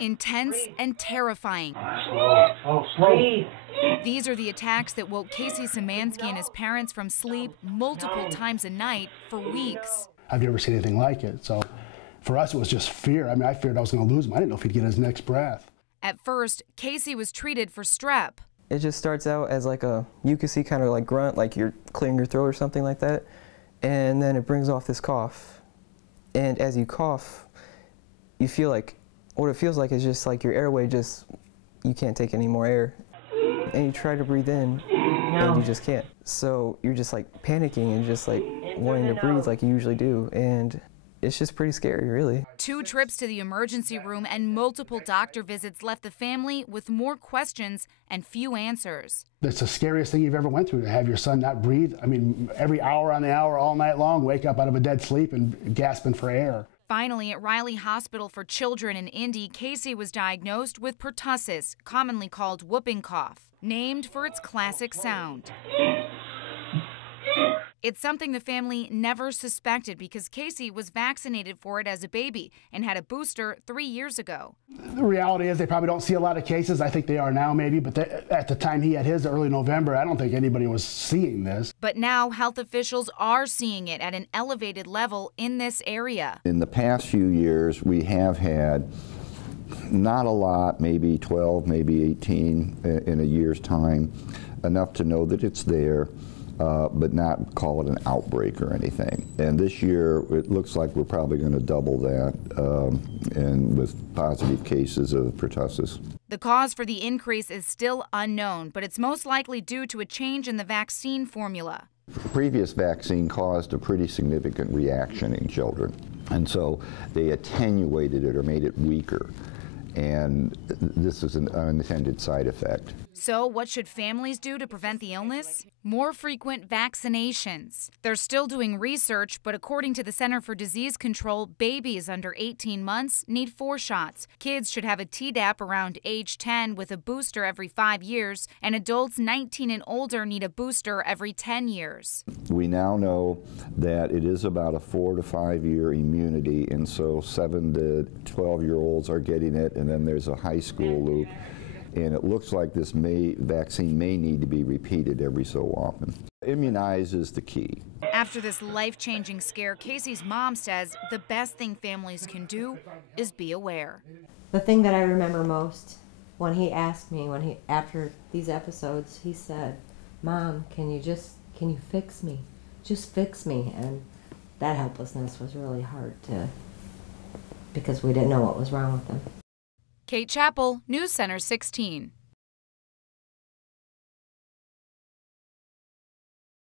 Intense and terrifying. Slow. These are the attacks that woke Casey Szymanski and his parents from sleep multiple times a night for weeks. I've never seen anything like it. So for us, it was just fear. I mean, I feared I was going to lose him. I didn't know if he'd get his next breath. At first, Casey was treated for strep. It just starts out as like a mucusy kind of like grunt, like you're clearing your throat or something like that. And then it brings off this cough. And as you cough, you feel like, what it feels like is just like your airway you can't take any more air. And you try to breathe in, and you just can't. So you're just like panicking and just like wanting to breathe like you usually do. And it's just pretty scary, really. 2 trips to the emergency room and multiple doctor visits left the family with more questions and few answers. That's the scariest thing you've ever went through, to have your son not breathe. I mean, every hour on the hour, all night long, wake up out of a dead sleep and gasping for air. Finally, at Riley Hospital for Children in Indy, Casey was diagnosed with pertussis, commonly called whooping cough, named for its classic sound. It's something the family never suspected because Casey was vaccinated for it as a baby and had a booster 3 years ago. The reality is they probably don't see a lot of cases. I think they are now maybe, but at the time he had his, early November, I don't think anybody was seeing this. But now health officials are seeing it at an elevated level in this area. In the past few years, we have had not a lot, maybe 12, maybe 18 in a year's time, enough to know that it's there. But not call it an outbreak or anything. And this year, it looks like we're probably going to double that, and with positive cases of pertussis. The cause for the increase is still unknown, but it's most likely due to a change in the vaccine formula. The previous vaccine caused a pretty significant reaction in children, and so they attenuated it or made it weaker. And this is an unintended side effect. So what should families do to prevent the illness? More frequent vaccinations. They're still doing research, but according to the Center for Disease Control, babies under 18 months need 4 shots. Kids should have a Tdap around age 10 with a booster every 5 years, and adults 19 and older need a booster every 10 years. We now know that it is about a 4 to 5 year immunity, and so 7 to 12-year-olds are getting it, and then there's a high school loop. And it looks like this vaccine may need to be repeated every so often. Immunize is the key. After this life-changing scare, Casey's mom says the best thing families can do is be aware. The thing that I remember most, when he asked me, after these episodes, he said, "Mom, can you fix me? Just fix me." And that helplessness was really hard because we didn't know what was wrong with him. Kate Chappell, News Center 16.